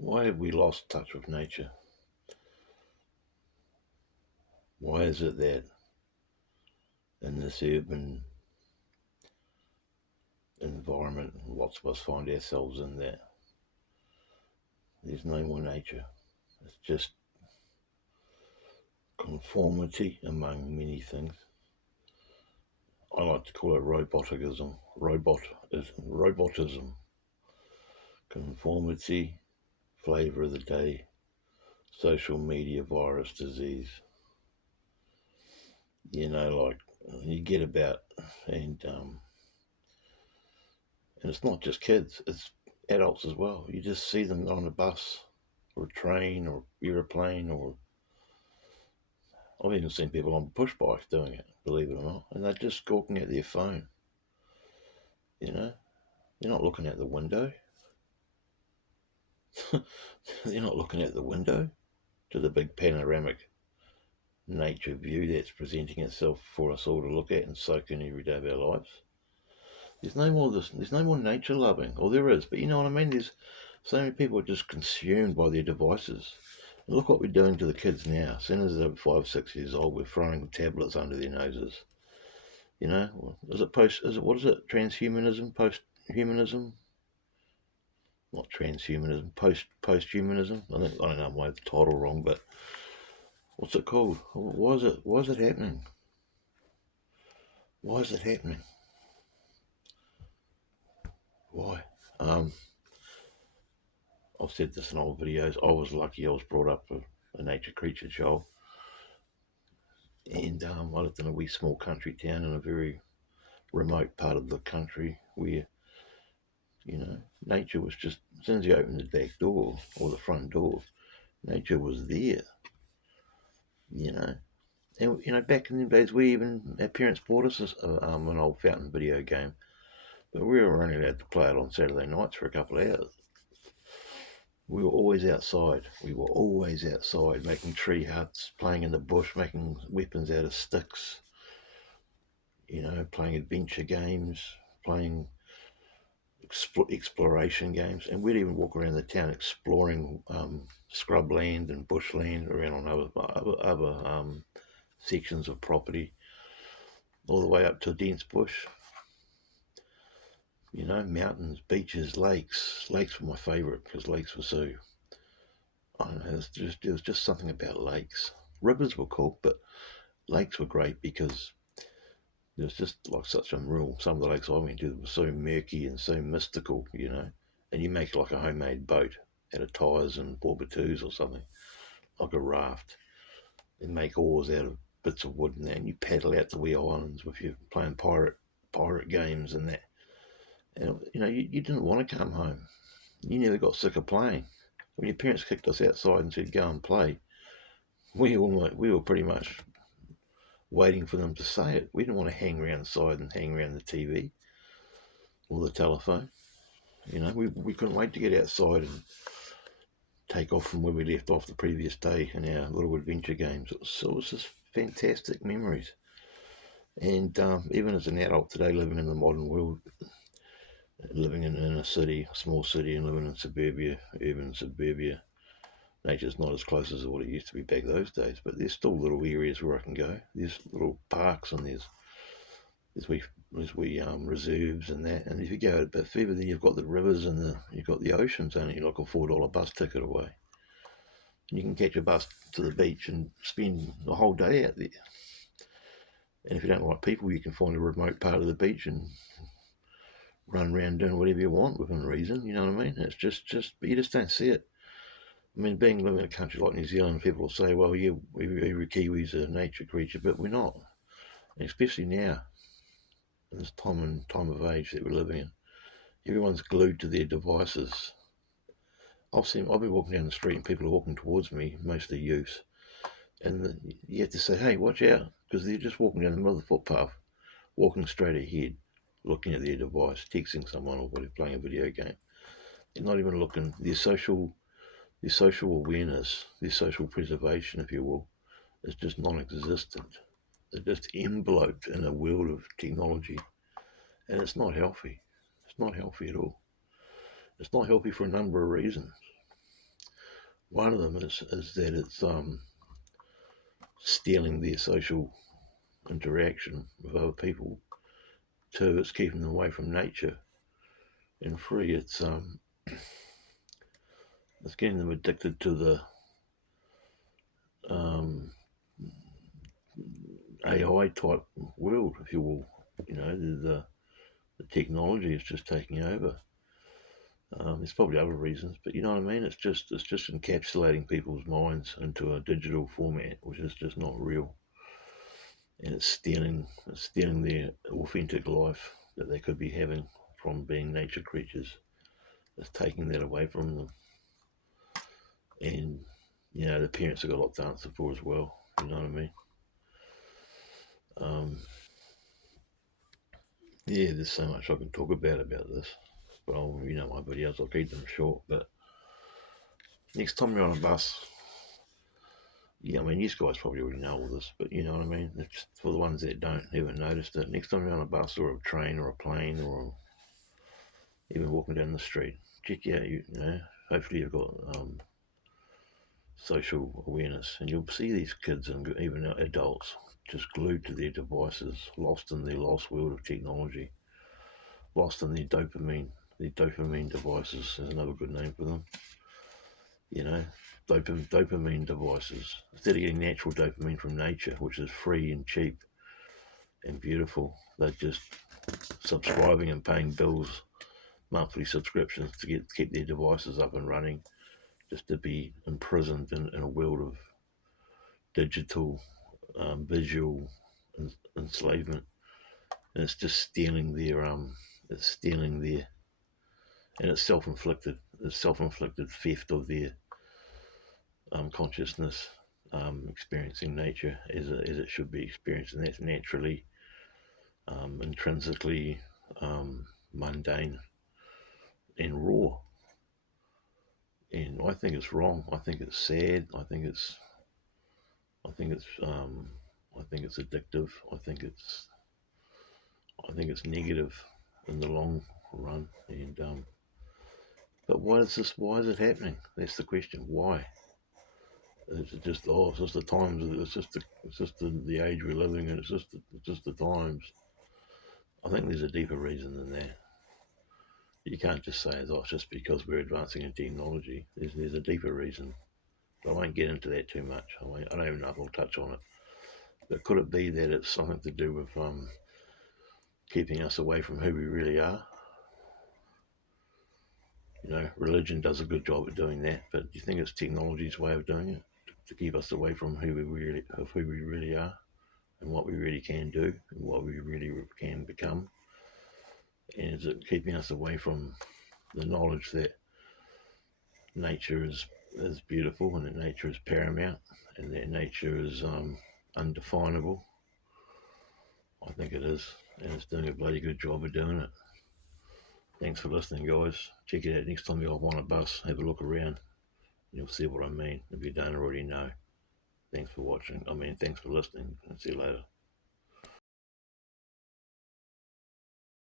Why have we lost touch with nature? Why is it that in this urban environment, lots of us find ourselves in that there's no more nature? It's just conformity among many things. I like to call it robotism, conformity, flavour of the day, social media virus disease. Like you get about, and it's not just kids; it's adults as well. You just see them on a bus, or a train, or aeroplane, or I've even seen people on push bikes doing it. Believe it or not, and they're just gawking at their phone. They're not looking out the window. They're not looking out the window to the big panoramic nature view that's presenting itself for us all to look at and soak in every day of our lives. There's no more this. There's no more nature loving, or there is, but you know what I mean. There's so many people are just consumed by their devices. And look what we're doing to the kids now. As soon as they're 5, 6 years old, we're throwing tablets under their noses. Is it post? Is it what is it? Transhumanism, post-humanism, not transhumanism, post-humanism. I don't know. I might have the title wrong, but what's it called? Why is it? Why is it happening? Why is it happening? Why? I've said this in old videos. I was lucky. I was brought up a nature creature child, and I lived in a wee small country town in a very remote part of the country where nature was just as soon as you opened the back door or the front door, nature was there. And back in the days, our parents bought us an old fountain video game, but we were only allowed to play it on Saturday nights for a couple of hours. We were always outside. Making tree huts, playing in the bush, making weapons out of sticks, playing adventure games, playing exploration games. And we'd even walk around the town exploring scrubland and bushland around on other sections of property, all the way up to dense bush. Mountains, beaches, lakes. Lakes were my favourite because lakes were so, I don't know, there was just something about lakes. Rivers were cool, but lakes were great because there was just like such unreal. Some of the lakes I went to were so murky and so mystical, and you make like a homemade boat out of tyres and 4x2s or something, like a raft, and make oars out of bits of wood and that, and you paddle out to wee islands with you playing pirate games and that. And you didn't want to come home. You never got sick of playing. When your parents kicked us outside and said go and play, we were pretty much waiting for them to say it. We didn't want to hang around inside and hang around the TV or the telephone. We couldn't wait to get outside and take off from where we left off the previous day in our little adventure games. It was just fantastic memories. And even as an adult today, living in the modern world, living in a city, a small city, and living in suburbia, urban suburbia, nature's not as close as what it used to be back those days, but there's still little areas where I can go. There's little parks and there's wee reserves and that. And if you go a bit further, then you've got the rivers and you've got the oceans, only like a $4 bus ticket away. And you can catch a bus to the beach and spend the whole day out there. And if you don't like people, you can find a remote part of the beach and run around doing whatever you want within reason. You know what I mean? It's just you just don't see it. I mean, living in a country like New Zealand, people will say, well, yeah, every Kiwi's a nature creature, but we're not. And especially now, in this time of age that we're living in, everyone's glued to their devices. I'll be walking down the street and people are walking towards me, mostly youths, and you have to say, hey, watch out, because they're just walking down the middle of the footpath, walking straight ahead, looking at their device, texting someone or playing a video game. They're not even looking. Their social awareness, their social preservation, if you will, is just non-existent. They're just enveloped in a world of technology, and it's not healthy. It's not healthy at all. It's not healthy for a number of reasons. One of them is that it's stealing their social interaction with other people. Two, it's keeping them away from nature. And three, it's getting them addicted to the AI type world, if you will. You know, the technology is just taking over. There's probably other reasons, but you know what I mean. It's just encapsulating people's minds into a digital format, which is just not real, and it's stealing their authentic life that they could be having from being nature creatures. It's taking that away from them, and you know the parents have got a lot to answer for as well. You know what I mean? Um, yeah, there's so much I can talk about this, but you know my videos, I'll keep them short. But next time you're on a bus, yeah, I mean, you guys probably already know all this, but you know what I mean? It's just for the ones that don't, haven't noticed it. Next time you're on a bus or a train or a plane or even walking down the street, check out, you know, hopefully you've got social awareness, and you'll see these kids and even adults just glued to their devices, lost in their lost world of technology, lost in their dopamine. Their dopamine devices is another good name for them. You know, dopamine devices. Instead of getting natural dopamine from nature, which is free and cheap and beautiful, they're just subscribing and paying bills, monthly subscriptions to keep their devices up and running, just to be imprisoned in a world of digital, visual enslavement, and it's just stealing their, and it's self-inflicted. It's self-inflicted theft of their consciousness, experiencing nature as it should be experienced, and that's naturally, intrinsically mundane and raw. And I think it's wrong. I think it's sad. I think it's I think it's addictive. I think it's negative in the long run. And but why is this? Why is it happening? That's the question. Why? Is it just it's just the times? It's just the age we're living in. It's just the times. I think there's a deeper reason than that. You can't just say, oh, it's just because we're advancing in technology. There's a deeper reason. I won't get into that too much. I don't even know if I'll touch on it. But could it be that it's something to do with keeping us away from who we really are? You know, religion does a good job at doing that, but do you think it's technology's way of doing it to keep us away from who we really are, and what we really can do, and what we really can become? And is it keeping us away from the knowledge that nature is beautiful, and that nature is paramount, and that nature is undefinable? I think it is, and it's doing a bloody good job of doing it. Thanks for listening, guys. Check it out next time you're on a bus. Have a look around. You'll see what I mean if you don't already know. Thanks for watching. Thanks for listening. And see you later.